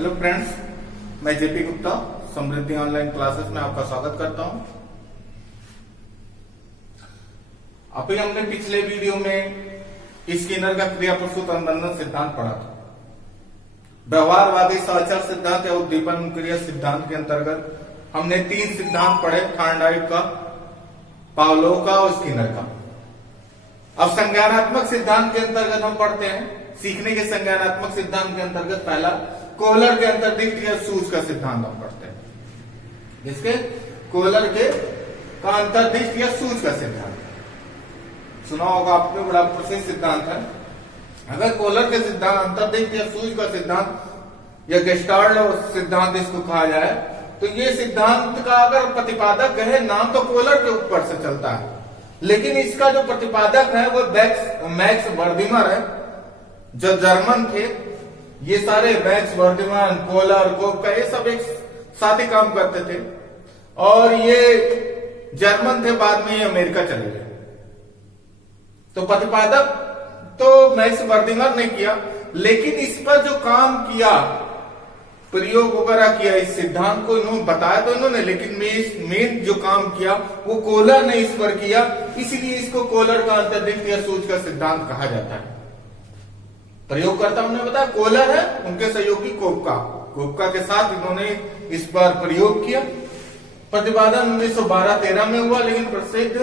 Hello friends, मैं JP Gupta समृद्धि online classes में आपका स्वागत करता हूं। अभी हमने पिछले वीडियो में स्किनर का क्रिया प्रसूत अनुबंधन सिद्धांत पढ़ा था। व्यवहारवादी साक्षर सिद्धांत या उद्दीपन क्रिया सिद्धांत के अंतर्गत हमने 3 सिद्धांत पढ़े, थॉर्नडाइक का, पावलोव का और स्किनर का। अब संज्ञानात्मक सिद्धांत के अंतर्गत हम पढ़ते हैं, सीखने के संज्ञानात्मक सिद्धांत के अंतर्गत पहला कोहलर के अंतर्दृष्टि या सूझ का सिद्धांत हम पढ़ते हैं। जिसके कोहलर के का अंतर्दृष्टि या सूझ का सिद्धांत सुना होगा आपने, बड़ा प्रसिद्ध सिद्धांत है। अगर कोहलर के सिद्धांत अंतर्दृष्टि या सूझ का सिद्धांत या गेस्टाल्ट सिद्धांत इसको कहा जाए, तो ये सिद्धांत का अगर प्रतिपादक है नाम तो कोहलर के ऊपर से चलता है, लेकिन इसका जो प्रतिपादक है वो मैक्स वर्दिमर है, जो जर्मन थे। ये सारे मैक्स वर्दिमर, कोहलर, कोपका, ये सब एक साथ ही काम करते थे और ये जर्मन थे, बाद में ये अमेरिका चले गए। तो प्रतिपादक तो मैक्स वर्दिमर ने किया, लेकिन इस पर जो काम किया, प्रयोग वगैरह किया, इस सिद्धांत को इन्होंने बताया तो इन्होंने, लेकिन मेन जो काम किया वो कोहलर ने इस पर किया। इसीलिए इसको कोहलर का अंतर्दृष्टि या सूझ का सिद्धांत कहा जाता है। प्रयोगकर्ता हमने बताया कोहलर है, उनके सहयोगी कोपका के साथ इन्होंने इस पर प्रयोग किया। प्रतिपादन 1912-13 में हुआ, लेकिन प्रसिद्ध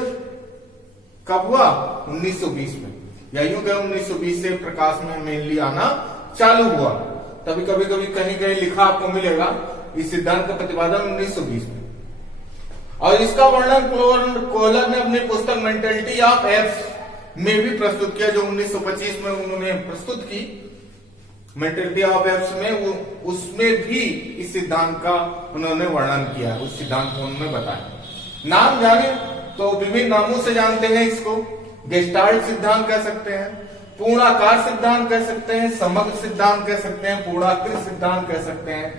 कब हुआ? 1920 में, या यूं कहें 1920 से प्रकाश में मेनली आना चालू हुआ। तभी कभी कहीं कहीं लिखा आपको मिलेगा इस सिद्धांत का प्रतिपादन 1920 में। और इसका वर्णन कोहलर ने अपनी पुस्तक मेंटेलिटी ऑफ एप्स में भी प्रस्तुत किया, जो 1925 में उन्होंने प्रस्तुत की। मेंटेलिटी ऑफ एप्स में उसमें भी इस सिद्धांत का उन्होंने वर्णन किया, उस सिद्धांत को उन्होंने बताया। नाम जाने तो विभिन्न नामों से जानते हैं इसको। गेस्टाल्ट सिद्धांत कह सकते हैं, पूर्णाकार सिद्धांत कह सकते हैं, समग्र सिद्धांत कह सकते हैं, पूर्णाकृत सिद्धांत कह सकते हैं,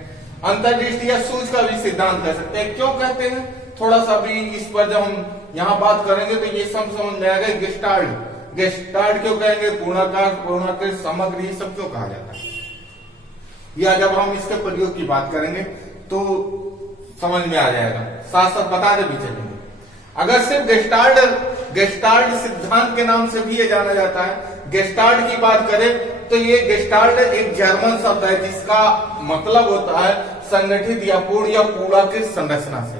अंतर्दृष्टि या सूझ का भी सिद्धांत कह सकते हैं। क्यों कहते हैं, थोड़ा सा भी इस पर जब हम यहां बात करेंगे तो ये सब समझ में आएगा। गेस्टाल्ट क्यों कहेंगे, पूर्णाकार, पूर्णाकृत, समग्र, ये सब क्यों कहा जाता है, या जब हम इसके प्रयोग की बात करेंगे तो समझ में आ जाएगा। साथ साथ बताते भी चलेंगे। अगर सिर्फ गेस्टाल्ट सिद्धांत के नाम से भी ये जाना जाता है, गेस्टाल्ट की बात करें तो ये गेस्टाल्ट एक जर्मन शब्द है, जिसका मतलब होता है संगठित या पूर्ण या पूर्णाकृत संरचना से,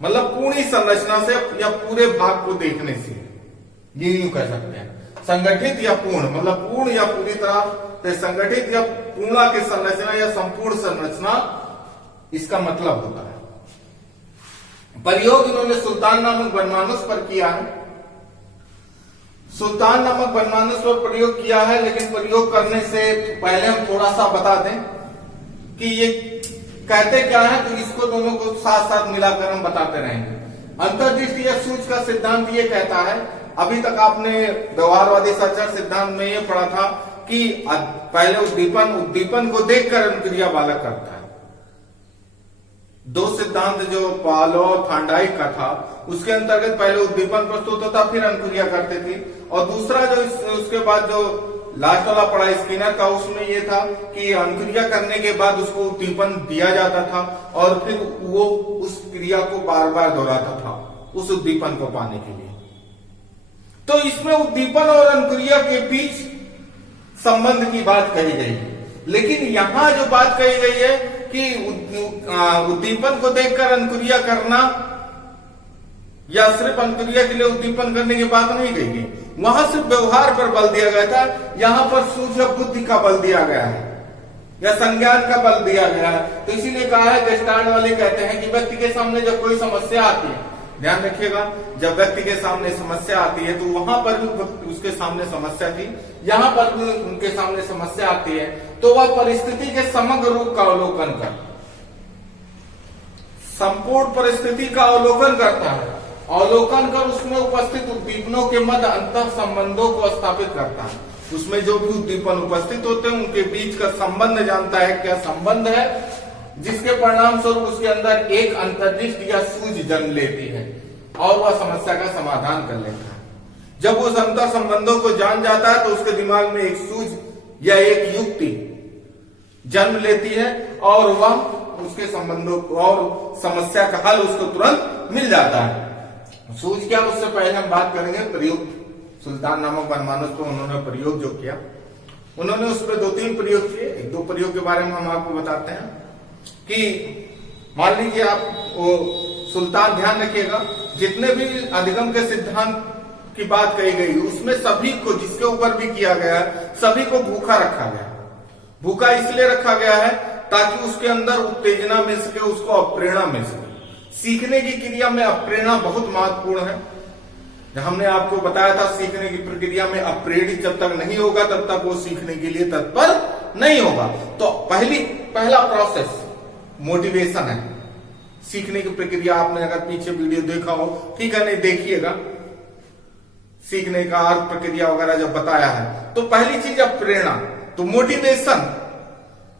मतलब पूरी संरचना से या पूरे भाग को देखने से, ये यूं कह सकते हैं। संगठित या पूर्ण, मतलब पूर्ण या पूरी तरह से संगठित या पूर्णाकृत संरचना या संपूर्ण संरचना, इसका मतलब होता है। प्रयोग इन्होंने सुल्तान नामक वनमानुष पर किया है। सुल्तान नामक वनमानुष पर प्रयोग किया है, लेकिन प्रयोग करने से पहले हम थोड़ा सा बता दें कि ये कहते क्या है, तो इसको दोनों को साथ साथ मिलाकर हम बताते रहेंगे। अंतर्दृष्टि या सूझ का सिद्धांत ये कहता है, अभी तक आपने व्यवहारवादी साक्षर सिद्धांत में ये पढ़ा था कि पहले उद्दीपन को देखकर अनुक्रिया बालक करता है। 2 सिद्धांत जो पावलोव थॉर्नडाइक का था, उसके अंतर्गत पहले उद्दीपन प्रस्तुत होता, फिर अनुक्रिया करते थे। और दूसरा जो उसके बाद जो लास्ट वाला पढ़ा स्किनर का, उसमें यह था कि अनुक्रिया करने के बाद उसको उद्दीपन दिया जाता था और फिर वो उस क्रिया को बार बार दोहराता था उस उद्दीपन को पाने के लिए। तो इसमें उद्दीपन और अनुक्रिया के बीच संबंध की बात कही गई है, लेकिन यहां जो बात कही गई है कि उद्दीपन को देखकर अनुक्रिया करना या सिर्फ अनुक्रिया के लिए उद्दीपन करने की बात नहीं कही गई। वहां सिर्फ व्यवहार पर बल दिया गया था, यहां पर सूझ बुद्धि का बल दिया गया है या संज्ञान का बल दिया गया है। तो इसीलिए कहा है, गेस्टाल्ट वाले कहते हैं कि व्यक्ति के सामने जब कोई समस्या आती है, ध्यान रखिएगा, जब व्यक्ति के सामने समस्या आती है तो वहां पर भी उसके सामने समस्या थी, यहां पर भी उनके सामने समस्या आती है, तो वह परिस्थिति के समग्र रूप का अवलोकन कर, संपूर्ण परिस्थिति का अवलोकन करता है, अवलोकन कर उसमें उपस्थित उद्दीपनों के मध्य अंतर संबंधों को स्थापित करता है। उसमें जो भी उद्दीपन उपस्थित होते हैं उनके बीच का संबंध जानता है, क्या संबंध है, जिसके परिणाम स्वरूप उसके अंदर एक अंतर्दृष्टि या सूझ जन्म लेती है और वह समस्या का समाधान कर लेता है। जब उस अंतर संबंधों को जान जाता है तो उसके दिमाग में एक सूझ या एक युक्ति जन्म लेती है और वह उसके संबंधों और समस्या का हल उसको तुरंत मिल जाता है। सूझ क्या, उससे पहले हम बात करेंगे प्रयोग। सुल्तान नामक बनमानस पर उन्होंने प्रयोग जो किया, उन्होंने उस पर 2-3 प्रयोग किए। 1-2 प्रयोग के बारे में हम आपको बताते हैं कि मान लीजिए आप वो सुल्तान, ध्यान रखिएगा, जितने भी अधिगम के सिद्धांत की बात कही गई उसमें सभी को, जिसके ऊपर भी किया गया है, सभी को भूखा रखा गया। भूखा इसलिए रखा गया है ताकि उसके अंदर उत्तेजना मिल सके, उसको अप्रेरणा मिल सके। सीखने की क्रिया में अप्रेरणा बहुत महत्वपूर्ण है। हमने आपको बताया था सीखने की प्रक्रिया में अप्रेरित जब तक नहीं होगा तब तक वो सीखने के लिए तत्पर नहीं होगा। तो पहला प्रोसेस मोटिवेशन है। सीखने की प्रक्रिया आपने अगर पीछे वीडियो देखा हो, ठीक है, नहीं देखिएगा, सीखने का अर्थ, प्रक्रिया वगैरह जब बताया है, तो पहली चीज है प्रेरणा। तो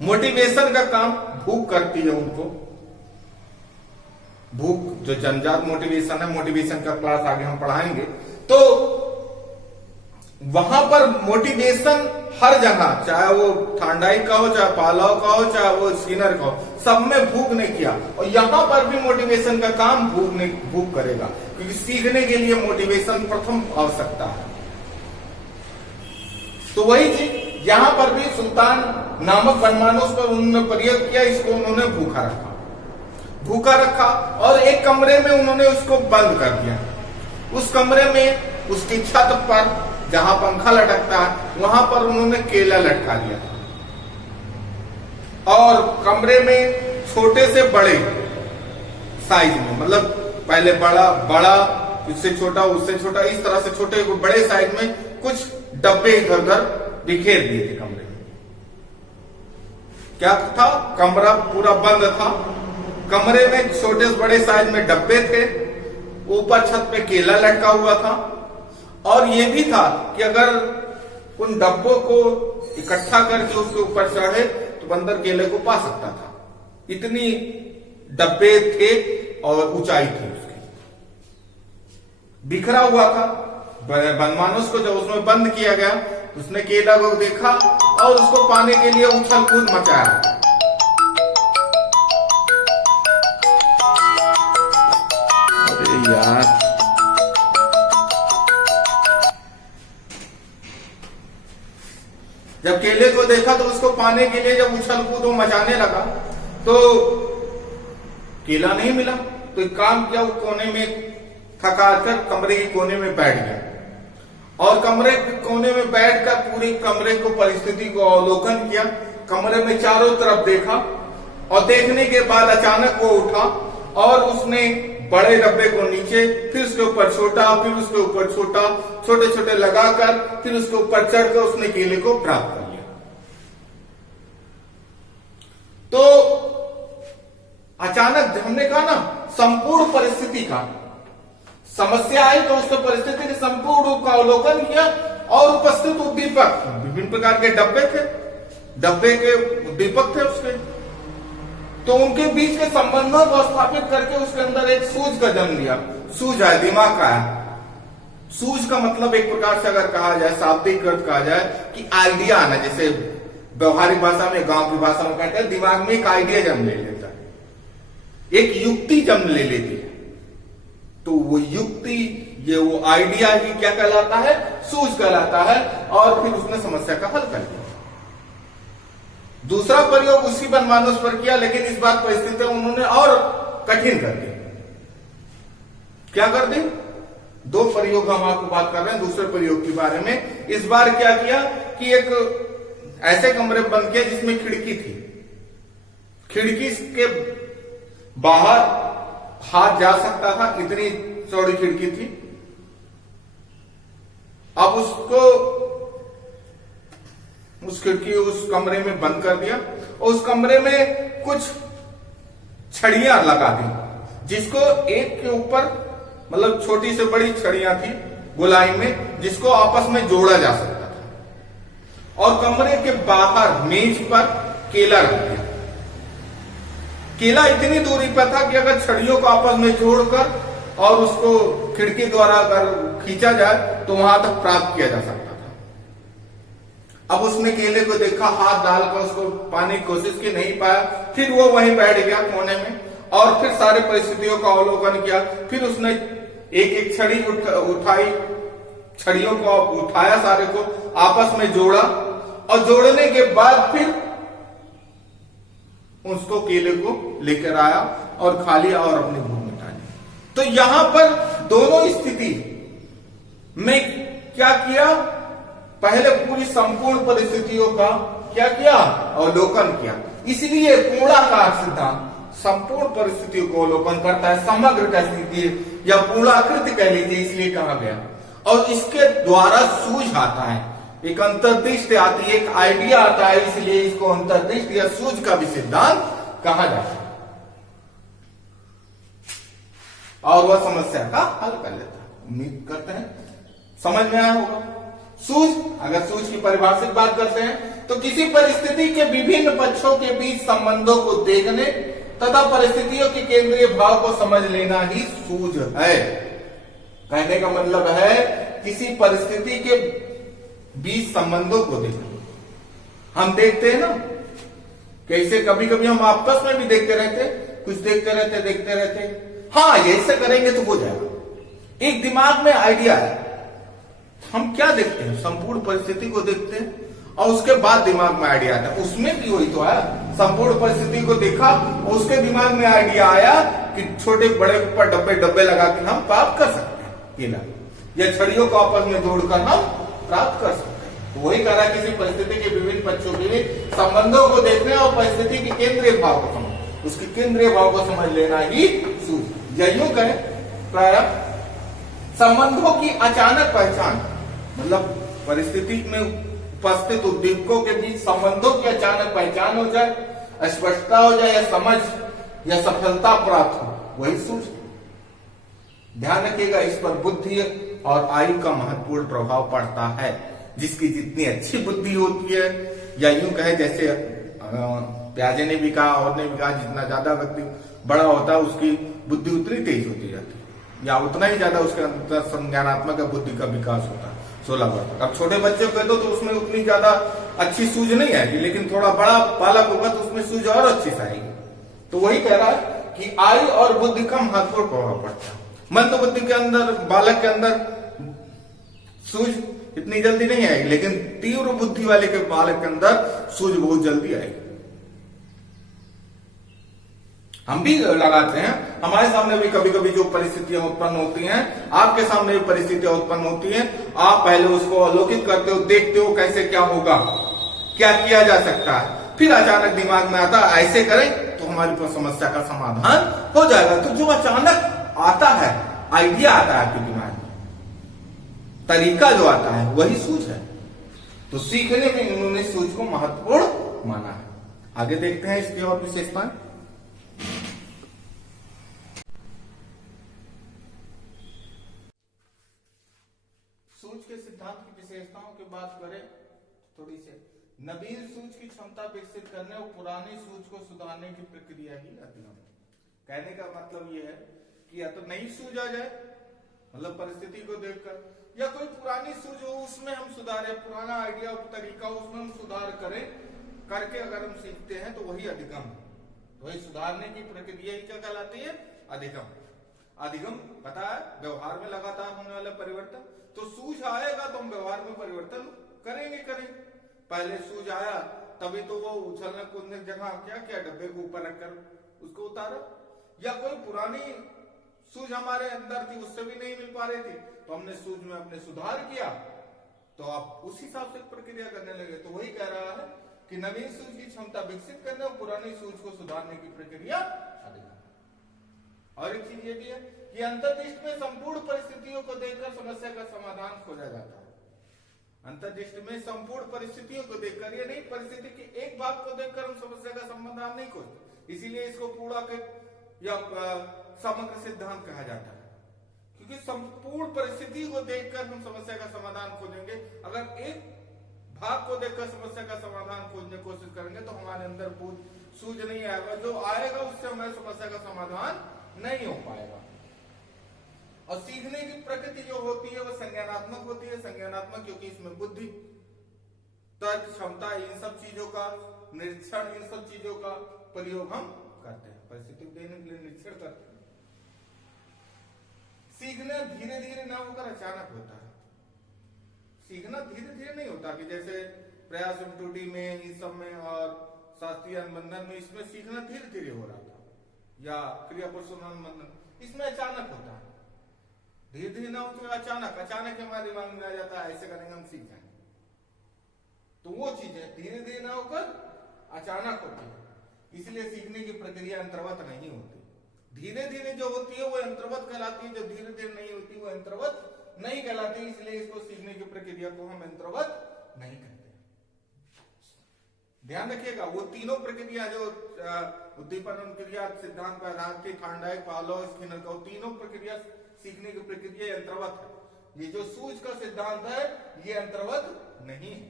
मोटिवेशन का काम भूख करती है उनको। भूख जो जन्मजात मोटिवेशन है, मोटिवेशन का क्लास आगे हम पढ़ाएंगे। तो वहां पर मोटिवेशन हर जगह, चाहे वो थांडाई का हो, चाहे पालाव का हो, चाहे वो स्किनर का हो, सब में भूख ने किया। और यहां पर भी मोटिवेशन का काम भूख करेगा, क्योंकि सीखने के लिए मोटिवेशन प्रथम आवश्यकता है। तो वही चीज यहां पर भी सुल्तान नामक बनमानस पर उन्होंने प्रयोग किया। इसको उन्होंने भूखा रखा और एक कमरे में उन्होंने उसको बंद कर दिया। उस कमरे में उसकी छत पर जहां पंखा लटकता है वहां पर उन्होंने केला लटका दिया और कमरे में छोटे से बड़े साइज में, मतलब पहले बड़ा इससे छोटा, उससे छोटा, इस तरह से छोटे को बड़े साइज में कुछ डब्बे इधर उधर बिखेर दिए थे कमरे में। क्या था, कमरा पूरा बंद था, कमरे में छोटे से बड़े साइज में डब्बे थे, ऊपर छत पे केला लटका हुआ था और ये भी था कि अगर उन डब्बों को इकट्ठा करके उसके ऊपर चढ़े तो बंदर केले को पा सकता था। इतनी डब्बे थे और ऊंचाई थी उसकी, बिखरा हुआ था। बनमानस को जब उसमें बंद किया गया तो उसने केला को देखा और उसको पाने के लिए उछल कूद मचाया। अरे यार, जब केले को देखा तो उसको पाने के लिए जब उछल कूद मचाने लगा तो केला नहीं मिला। तो एक काम किया, वो कोने में थकाकर कमरे के कोने में बैठ गया और कमरे के कोने में बैठकर पूरे कमरे को, परिस्थिति को अवलोकन किया। कमरे में चारों तरफ देखा और देखने के बाद अचानक वो उठा और उसने बड़े डब्बे को नीचे, फिर उसके ऊपर छोटा, फिर उसके ऊपर छोटा, छोटे छोटे लगाकर फिर उसके ऊपर चढ़कर उसने केले को प्राप्त कर लिया। तो अचानक हमने कहा ना, संपूर्ण परिस्थिति का समस्या आई तो उसने परिस्थिति के संपूर्ण रूप का अवलोकन किया और उपस्थित उद्दीपक, विभिन्न प्रकार के डब्बे थे, डब्बे के उद्दीपक थे उसके, तो उनके बीच के संबंधों को स्थापित करके उसके अंदर एक सूझ का जन्म लिया। सूझ है, दिमाग का है। सूझ का मतलब एक प्रकार से अगर कहा जाए, शाब्दिक अर्थ कहा जाए कि आइडिया आना, जैसे व्यवहारिक भाषा में, गांव की भाषा में कहते हैं, दिमाग में एक आइडिया जन्म ले लेता है, एक युक्ति जन्म ले लेती है। तो वो युक्ति, ये वो आइडिया ही क्या कहलाता है, सूझ कहलाता है। और फिर उसने समस्या का हल कर दिया। दूसरा प्रयोग उसी बनमानस पर किया, लेकिन इस बात परिस्थिति उन्होंने और कठिन कर दी। क्या कर दी? 2 प्रयोग हम आपको बात कर रहे हैं दूसरे प्रयोग के बारे में। इस बार क्या किया कि एक ऐसे कमरे में बंद किया जिसमें खिड़की थी। खिड़की के बाहर हाथ जा सकता था, इतनी चौड़ी खिड़की थी। अब उसको, उस खिड़की उस कमरे में बंद कर दिया और उस कमरे में कुछ छड़ियां लगा दी, जिसको एक के ऊपर, मतलब छोटी से बड़ी छड़ियां थी गोलाई में, जिसको आपस में जोड़ा जा सकता था। और कमरे के बाहर मेज पर केला रख दिया। केला इतनी दूरी पर था कि अगर छड़ियों को आपस में जोड़कर और उसको खिड़की द्वारा अगर खींचा जाए तो वहां तक प्राप्त किया जा सकता था। अब उसने केले को देखा, हाथ डालकर उसको पाने की कोशिश की, नहीं पाया, फिर वो वहीं बैठ गया कोने में और फिर सारे परिस्थितियों का अवलोकन किया। फिर उसने एक एक छड़ी उठाई, छड़ियों को उठाया, सारे को आपस में जोड़ा और जोड़ने के बाद फिर उसको केले को लेकर आया और खा लिया और अपनी भूख मिटा ली। तो यहां पर दोनों स्थिति में क्या किया, पहले पूरी संपूर्ण परिस्थितियों का क्या किया, अवलोकन किया। इसलिए पूर्णाकार सिद्धांत संपूर्ण परिस्थितियों को अवलोकन करता है, समग्र कह लीजिए या पूर्णाकृति कह लीजिए, इसलिए कहा गया। और इसके द्वारा सूझ आता है, एक अंतर्दृष्टि आती है, एक आइडिया आता है, इसलिए इसको अंतर्दृष्टि या सूझ का भी सिद्धांत कहा जाता है। और वह समस्या का हल कर लेता है। उम्मीद करते हैं समझ में आया होगा। सूझ, अगर सूझ की परिभाषित बात करते हैं तो किसी परिस्थिति के विभिन्न पक्षों के बीच संबंधों को देखने तथा परिस्थितियों के केंद्रीय भाव को समझ लेना ही सूझ है। कहने का मतलब है किसी परिस्थिति के बीच संबंधों को देखना। हम देखते हैं ना, कैसे कभी कभी हम आपस में भी देखते रहते, कुछ देखते रहते, हाँ ये ऐसे करेंगे तो हो जाएगा। एक दिमाग में आइडिया है, हम क्या देखते हैं, संपूर्ण परिस्थिति को देखते हैं और उसके बाद दिमाग में आइडिया आता है। उसमें भी वही तो है, संपूर्ण परिस्थिति को देखा और उसके दिमाग में आइडिया आया कि छोटे बड़े ऊपर डब्बे डब्बे लगा के हम प्राप्त कर सकते हैं केला, या छड़ियों को आपस में जोड़कर हम प्राप्त कर सकते हैं। तो वही कह रहा है किसी परिस्थिति के विभिन्न पक्षों के संबंधों को देखने और परिस्थिति के केंद्रीय भाव को समझ, उसके केंद्रीय भाव को समझ लेना ही सूझ। या यूं कहें प्राय संबंधों की अचानक पहचान, मतलब परिस्थिति में उपस्थित उद्दीपकों के बीच संबंधों की अचानक पहचान हो जाए, स्पष्टता हो जाए, या समझ या सफलता प्राप्त हो, वही सूझ। ध्यान रखिएगा, इस पर बुद्धि और आयु का महत्वपूर्ण प्रभाव पड़ता है। जिसकी जितनी अच्छी बुद्धि होती है, या यूं कहे जैसे प्याजे ने भी कहा और ने भी कहा, जितना ज्यादा व्यक्ति बड़ा होता है उसकी बुद्धि उतनी तेज होती जाती है, या उतना ही ज्यादा उसके अंदर संज्ञानात्मक बुद्धि का विकास होता है 16 वर्ष। अब छोटे बच्चे को कह दो तो उसमें उतनी ज्यादा अच्छी सूझ नहीं आएगी, लेकिन थोड़ा बड़ा बालक होगा तो उसमें सूझ और अच्छी से आएगी। तो वही कह रहा है कि आयु और बुद्धि का महत्वपूर्ण प्रभाव पड़ता है। मंद बुद्धि के अंदर, बालक के अंदर सूझ इतनी जल्दी नहीं आएगी, लेकिन तीव्र बुद्धि वाले के बालक के अंदर सूझ बहुत जल्दी आएगी। हम भी लगाते हैं, हमारे सामने भी कभी कभी जो परिस्थितियां उत्पन्न होती हैं, आपके सामने भी परिस्थितियां उत्पन्न होती हैं, आप पहले उसको अवलोकित करते हो, देखते हो कैसे क्या होगा, क्या किया जा सकता है, फिर अचानक दिमाग में आता है ऐसे करें तो हमारी समस्या का समाधान हो जाएगा। तो जो अचानक आता है, आइडिया आता है आपके दिमाग में, तरीका जो आता है वही सूझ है। तो सीखने में इन्होंने सूझ को महत्वपूर्ण माना है। आगे देखते हैं इसकी और विशेषताएं। सूझ के सिद्धांत की विशेषताओं की बात करें थोड़ी से, नवीन सूझ की क्षमता विकसित करने और पुरानी सूझ को सुधारने की प्रक्रिया ही अध्ययन। कहने का मतलब यह है कि या तो नई सूझ आ जाए, मतलब परिस्थिति को देखकर, या कोई पुरानी सूझ हो उसमें हम सुधारें, पुराना आइडिया तरीका उसमें हम सुधार करें, करके अगर हम सीखते हैं तो वही अधिगम। वही सुधारने की प्रक्रिया ही क्या कहलाती है, अधिगम। अधिगम पता है व्यवहार में लगातार होने वाला परिवर्तन। तो सूझ आएगा तो हम व्यवहार में परिवर्तन करेंगे। पहले सूझ आया तभी तो वो उछलने कूदने की जगह क्या क्या डब्बे को ऊपर रखकर उसको उतारा, या कोई पुरानी सूझ हमारे अंदर थी उससे भी नहीं मिल पा रही थी तो हमने सूझ में अपने सुधार किया, तो आप उस हिसाब से प्रक्रिया करने लगे। तो वही कह रहा है कि नवीन सूझ की क्षमता विकसित करने और पुरानी सूझ को सुधारने की प्रक्रिया अधिगम। और एक चीज ये भी है कि अंतर्दृष्टि में संपूर्ण परिस्थितियों को देखकर समस्या का समाधान खोजा जाता है। अंतर्दृष्टि में संपूर्ण परिस्थितियों को देखकर, ये नहीं परिस्थिति के एक भाग को देखकर हम समस्या का समाधान नहीं खोजते, इसीलिए इसको पूरा या समग्र सिद्धांत कहा जाता है। क्योंकि संपूर्ण परिस्थिति को देखकर हम समस्या का समाधान खोजेंगे। अगर एक भाग को देखकर समस्या का समाधान खोजने की कोशिश करेंगे तो हमारे अंदर सूझ नहीं आएगा, जो आएगा उससे हमारी समस्या का समाधान नहीं हो पाएगा। और सीखने की प्रकृति जो होती है वो संज्ञानात्मक होती है। संज्ञानात्मक क्योंकि इसमें बुद्धि तर्क क्षमता, इन सब चीजों का निरीक्षण, इन सब चीजों का प्रयोग हम करते हैं, परिस्थिति को देखने के लिए निरीक्षण करते हैं। सीखना धीरे धीरे ना होकर अचानक होता है। सीखना धीरे धीरे नहीं होता कि जैसे प्रयास टूटी में, इन सब में और शास्त्रीय अनुबंधन में, इसमें सीखना धीरे धीरे हो रहा था, या क्रिया पुरुष अनुबंधन, इसमें अचानक होता है। धीरे धीरे ना हो तो अचानक हमारे दिमाग में आ जाता है, ऐसे करेंगे हम सीख जाएंगे। तो वो चीजें धीरे धीरे ना होकर अचानक होती है, इसलिए सीखने की प्रक्रिया अंतर्वत नहीं होती। धीरे धीरे जो होती है वो अंतर्वत कहलाती है, जो धीरे धीरे नहीं होती वो अंतर्वत नहीं कहलाती, इसलिए इसको सीखने की प्रक्रिया को हम अंतर्वत नहीं कहते। ध्यान रखिएगा, वो तीनों प्रक्रिया जो उद्दीपन क्रिया सिद्धांत पर आधारित थी, थार्डॉयक, पावलोव, स्किनर का, वो तीनों प्रक्रिया सीखने की प्रक्रिया अंतर्वत है। ये जो सूझ का सिद्धांत है ये अंतर्वत नहीं है,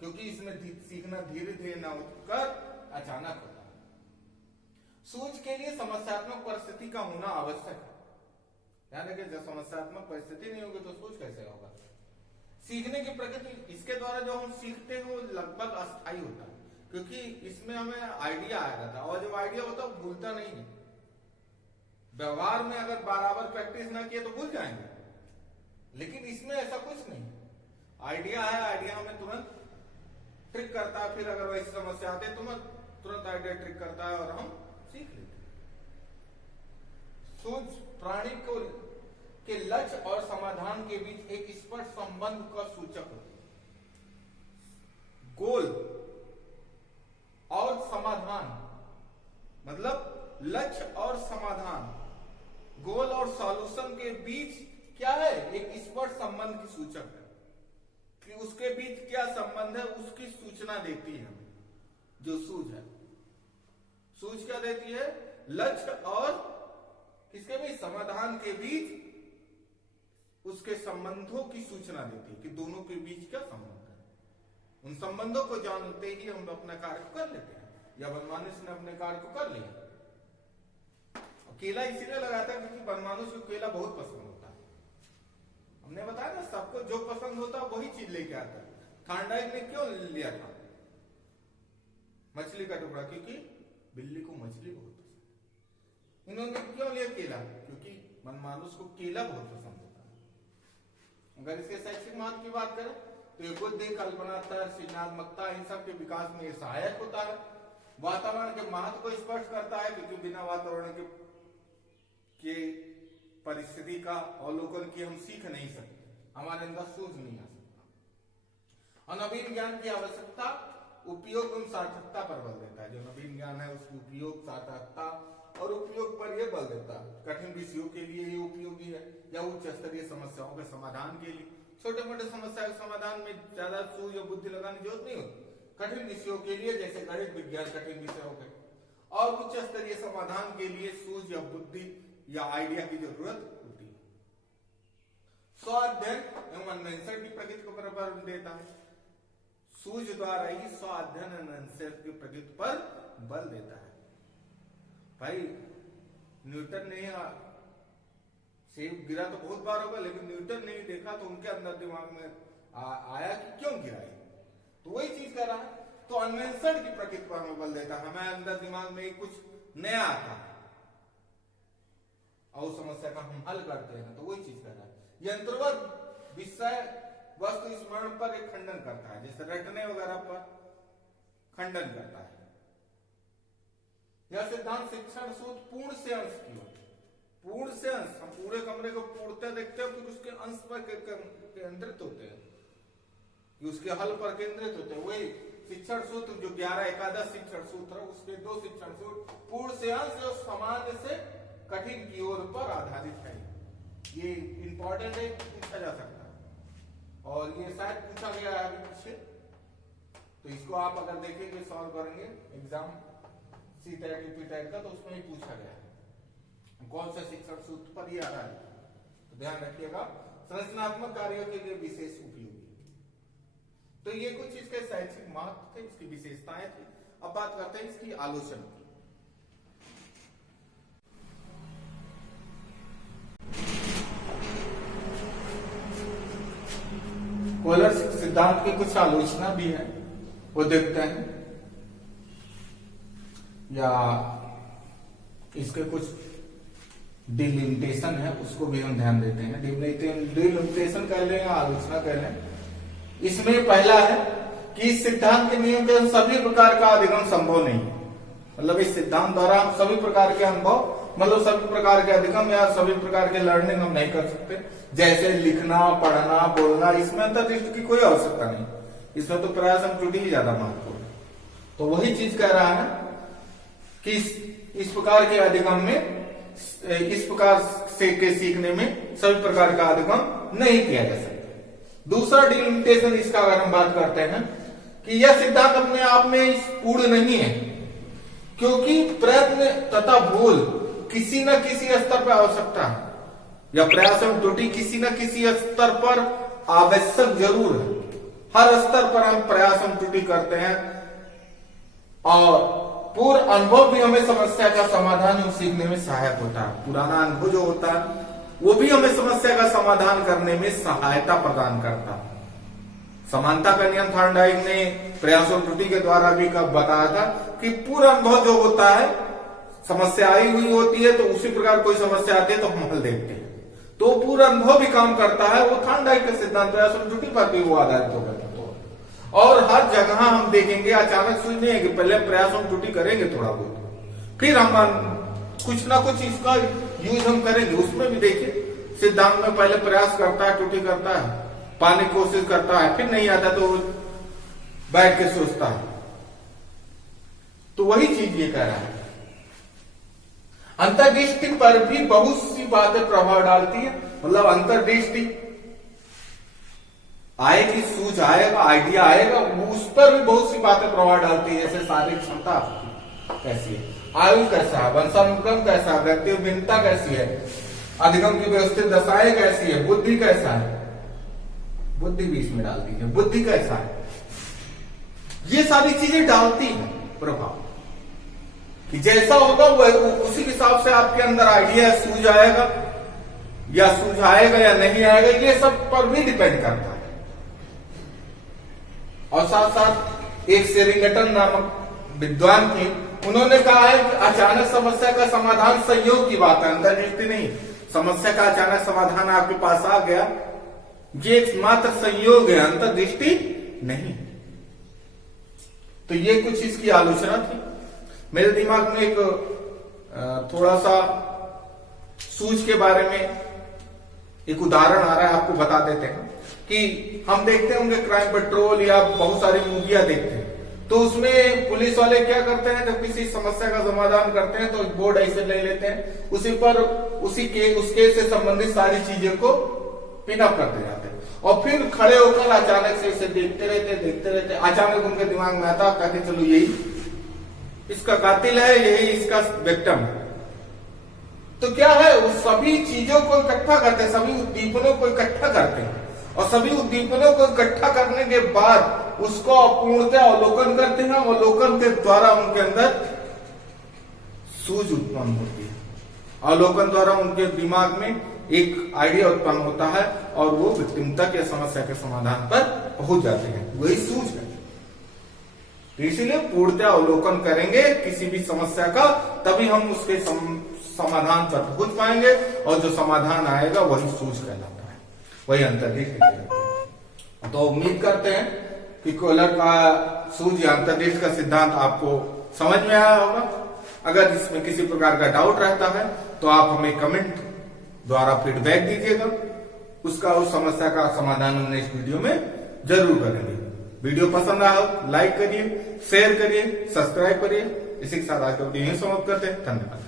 क्योंकि इसमें सीखना धीरे धीरे ना होकर अचानक होता है। सूझ के लिए समस्यात्मक परिस्थिति का होना आवश्यक है। ध्यान रखिए, जब समस्यात्मक परिस्थिति नहीं होगी तो सूझ कैसे होगा। सीखने की प्रकृति, इसके द्वारा जो हम सीखते हैं वो लगभग अस्थायी होता है, क्योंकि इसमें हमें आइडिया आ जाता है, और जब आइडिया होता है भूलता नहीं है। व्यवहार में अगर बराबर प्रैक्टिस ना किए तो भूल जाएंगे, लेकिन इसमें ऐसा कुछ नहीं। आइडिया है, आइडिया हमें तुरंत ट्रिक करता है, फिर अगर वैसी समस्या आती है तो तुरंत आइडिया ट्रिक करता है और हम सीख लेते हैं। सूझ प्राणी को के लक्ष्य और समाधान के बीच एक स्पष्ट संबंध का सूचक होती है। गोल और समाधान मतलब लक्ष्य और समाधान, गोल और सॉल्यूशन के बीच क्या है, एक स्पष्ट संबंध की सूचक है कि उसके बीच क्या संबंध है, उसकी सूचना देती है हमें जो सूझ है। सूझ क्या देती है, लक्ष्य और किसके बीच, समाधान के बीच उसके संबंधों की सूचना देती है कि दोनों के बीच क्या संबंध है। उन संबंधों को जानते ही हम अपना कार्य को कर लेते हैं, या बनमानुष ने अपने कार्य को कर लिया। केला इसीलिए लगाता है क्योंकि बनमानुष को केला बहुत पसंद होता है। हमने बताया ना, सबको जो पसंद होता है वही चीज लेके आता है। थार्डॉयक ने क्यों लिया था मछली का टुकड़ा, क्योंकि बिल्ली को मछली बहुत पसंद है। इन्होंने क्यों लिया केला, क्योंकि मनमानुष को केला बहुत पसंद होता है। अगर इसके शैक्षिक महत्व की बात करें तो ये बुद्धि, कल्पना, तर्क, सृजनात्मकता, इन सब के विकास में सहायक होता है। वातावरण के महत्व को स्पष्ट करता है, क्योंकि बिना वातावरण के परिस्थिति का अवलोकन की हम सीख नहीं सकते, हमारे अंदर सूझ नहीं आ सकता। और नवीन ज्ञान की आवश्यकता उपयोग एवं सार्थकता पर बल देता है। जो नवीन ज्ञान है उसकी उपयोग, सार्थकता और उपयोग पर यह बल देता है। कठिन विषयों के लिए ये उपयोगी है, या उच्च स्तरीय समस्याओं के समाधान के लिए। छोटे मोटे समस्या के समाधान में ज्यादा सूझ और बुद्धि लगाने की जरूरत नहीं होती। कठिन विषयों के लिए, जैसे गणित, विज्ञान कठिन विषय हो गए, और उच्च स्तरीय समाधान के लिए सूझ या बुद्धि या आइडिया की जरूरत होती है। स्वाध्ययन एवं अन्वेषण की प्रकृति को बराबर देता है। सूझ द्वारा ही स्वाध्ययन एवं अन्वेषण की प्रकृति पर बल देता है। भाई न्यूटन ने सेब गिरा तो बहुत बार होगा, लेकिन न्यूटन ने देखा तो उनके अंदर दिमाग में आया कि क्यों गिरा है, तो वही चीज कर रहा है। तो अन्वेषण की प्रकृति पर हमें बल देता है। हमें अंदर दिमाग में कुछ नया आता है और उस समस्या का हम हल करते हैं, तो वही चीज कर रहा है। यंत्रवत विषय वस्तु स्मरण पर एक खंडन करता है, जैसे रटने वगैरह पर खंडन करता है। यह सिद्धांत शिक्षण सूत्र पूर्ण से अंश की ओर, पूर्ण से अंश, हम पूरे कमरे को पूर्णतः देखते हैं क्योंकि उसके अंश पर केंद्रित होते हैं, कि उसके हल पर केंद्रित होते हैं। वही शिक्षण सूत्र जो 11 एकादश शिक्षण सूत्र है, उसके 2 शिक्षण सूत्र पूर्ण से अंश और सामान्य से कठिन की ओर पर आधारित है। ये इंपॉर्टेंट है, पूछा जा सकता है, और ये शायद पूछा गया है अभी पीछे, तो इसको आप अगर देखेंगे, सॉल्व करेंगे एग्जाम सी-टेट, यूपी-टेट का, तो उसमें ही पूछा गया है कौन सा शिक्षण सूत्र पर ये आ रहा है। तो ध्यान रखिएगा, संरचनात्मक कार्यों के लिए विशेष उपयोगी। तो ये कुछ इसके शैक्षिक महत्व थे, इसकी विशेषताएं थी। अब बात करते हैं इसकी आलोचना की। कोहलर सिद्धांत की कुछ आलोचना भी है, वो देखते हैं, या इसके कुछ डिलिमिटेशन है उसको भी हम ध्यान देते हैं। डिलिमिटेशन कह लें या आलोचना कह लें। इसमें पहला है कि इस सिद्धांत के नियम के सभी प्रकार का अधिगम संभव नहीं है। मतलब इस सिद्धांत द्वारा हम सभी प्रकार के अनुभव, मतलब सभी प्रकार के अधिगम या सभी प्रकार के लर्निंग हम नहीं कर सकते। जैसे लिखना, पढ़ना, बोलना, इसमें अंतर्दृष्टि की कोई आवश्यकता नहीं, इसमें तो प्रयास हम त्रुटि ही ज्यादा महत्वपूर्ण है। तो वही चीज कह रहा है कि इस प्रकार के अधिगम में, इस प्रकार से के सीखने में सभी प्रकार का अधिगम नहीं किया जा सकता। दूसरा डिलिमिटेशन इसका अगर हम बात करते हैं कि यह सिद्धांत अपने आप में पूर्ण नहीं है, क्योंकि प्रयत्न तथा भूल किसी न किसी स्तर पर आवश्यकता है, या प्रयास एवं त्रुटि किसी न किसी स्तर पर आवश्यक जरूर है। हर स्तर पर हम प्रयास एवं त्रुटि करते हैं, और पूर्ण अनुभव भी हमें समस्या का समाधान एवं सीखने में सहायक होता है। पुराना अनुभव जो होता है वो भी हमें समस्या का समाधान करने में सहायता प्रदान करता है। समानता का नियम थॉर्नडाइक ने प्रयास एवं त्रुटि के द्वारा भी कब बताया था कि पूर्ण अनुभव जो होता है, समस्या आई हुई होती है तो उसी प्रकार कोई समस्या आती है तो हम हल देखते हैं, तो पूरा अनुभव भी काम करता है। वो थॉर्नडाइक के सिद्धांत प्रयास एवं त्रुटि पर भी वो आधारित होगा। और हर जगह हम देखेंगे अचानक सूझ नहीं है कि पहले प्रयास हम त्रुटि करेंगे थोड़ा बहुत, फिर हम कुछ ना कुछ इसका यूज हम करेंगे। उसमें भी देखिए सिद्धांत में पहले प्रयास करता है, त्रुटि करता है, पाने की कोशिश करता है, फिर नहीं आता तो बैठ के सोचता है। तो वही चीज ये कह रहा है। अंतर्दृष्टि पर भी बहुत सी बातें प्रभाव डालती है। मतलब अंतर्दृष्टि आएगी, सूझ आएगा, आइडिया आएगा, उस पर भी बहुत सी बातें प्रभाव डालती है। जैसे शारीरिक क्षमता कैसी है, आयु कैसा है, वंशानुक्रम कैसा है, व्यक्ति भिन्नता कैसी है, अधिगम की व्यवस्थित दशाएं कैसी है, बुद्धि कैसा है, बुद्धि भी इसमें डालती है, बुद्धि कैसा है, ये सारी चीजें डालती है प्रभाव। कि जैसा होगा वह उसी हिसाब से आपके अंदर आइडिया सूझ आएगा या सूझाएगा या नहीं आएगा, ये सब पर भी डिपेंड करता है। और साथ साथ एक सेरिंगटन नामक विद्वान थे, उन्होंने कहा है कि अचानक समस्या का समाधान संयोग की बात है, अंतर्दृष्टि नहीं। समस्या का अचानक समाधान आपके पास आ गया, ये एकमात्र संयोग है, अंतर्दृष्टि नहीं। तो ये कुछ इसकी आलोचना थी। मेरे दिमाग में एक थोड़ा सा सूझ के बारे में एक उदाहरण आ रहा है, आपको बता देते हैं कि हम देखते होंगे क्राइम पेट्रोल या बहुत सारी मूवियां देखते हैं, तो उसमें पुलिस वाले क्या करते हैं, जब किसी समस्या का समाधान करते हैं तो बोर्ड ऐसे ले लेते हैं, उसी पर उस केस से संबंधित सारी चीजें को पिन अप करते जाते हैं, और फिर खड़े होकर अचानक से इसे देखते रहते, अचानक उनके दिमाग में आता, कहते चलो यही इसका कातिल है, यही इसका विक्टिम है। तो क्या है, वो सभी चीजों को इकट्ठा करते हैं, सभी उद्दीपनों को इकट्ठा करते हैं, और सभी उद्दीपनों को इकट्ठा करने के बाद उसको अपूर्णतः अवलोकन करते हैं। अवलोकन के द्वारा उनके अंदर सूझ उत्पन्न होती है, अवलोकन द्वारा उनके दिमाग में एक आइडिया उत्पन्न होता है, और वो विक्टिम तक या समस्या के समाधान पर पहुंच जाते हैं, वही सूझ है। तो इसीलिए पूर्णतः अवलोकन करेंगे किसी भी समस्या का, तभी हम उसके समाधान पर पहुंच पाएंगे, और जो समाधान आएगा वही सूझ कहलाता है, वही अंतर्दृष्टि कहलाता है। तो उम्मीद करते हैं कि कोहलर का सूझ या अंतर्दृष्टि का सिद्धांत आपको समझ में आया होगा। अगर इसमें किसी प्रकार का डाउट रहता है तो आप हमें कमेंट द्वारा फीडबैक दीजिएगा, उसका उस समस्या का समाधान हम नेक्स्ट वीडियो में जरूर करेंगे। वीडियो पसंद आया हो लाइक करिए, शेयर करिए, सब्सक्राइब करिए। इसी के साथ आज का वीडियो समाप्त करते हैं। धन्यवाद।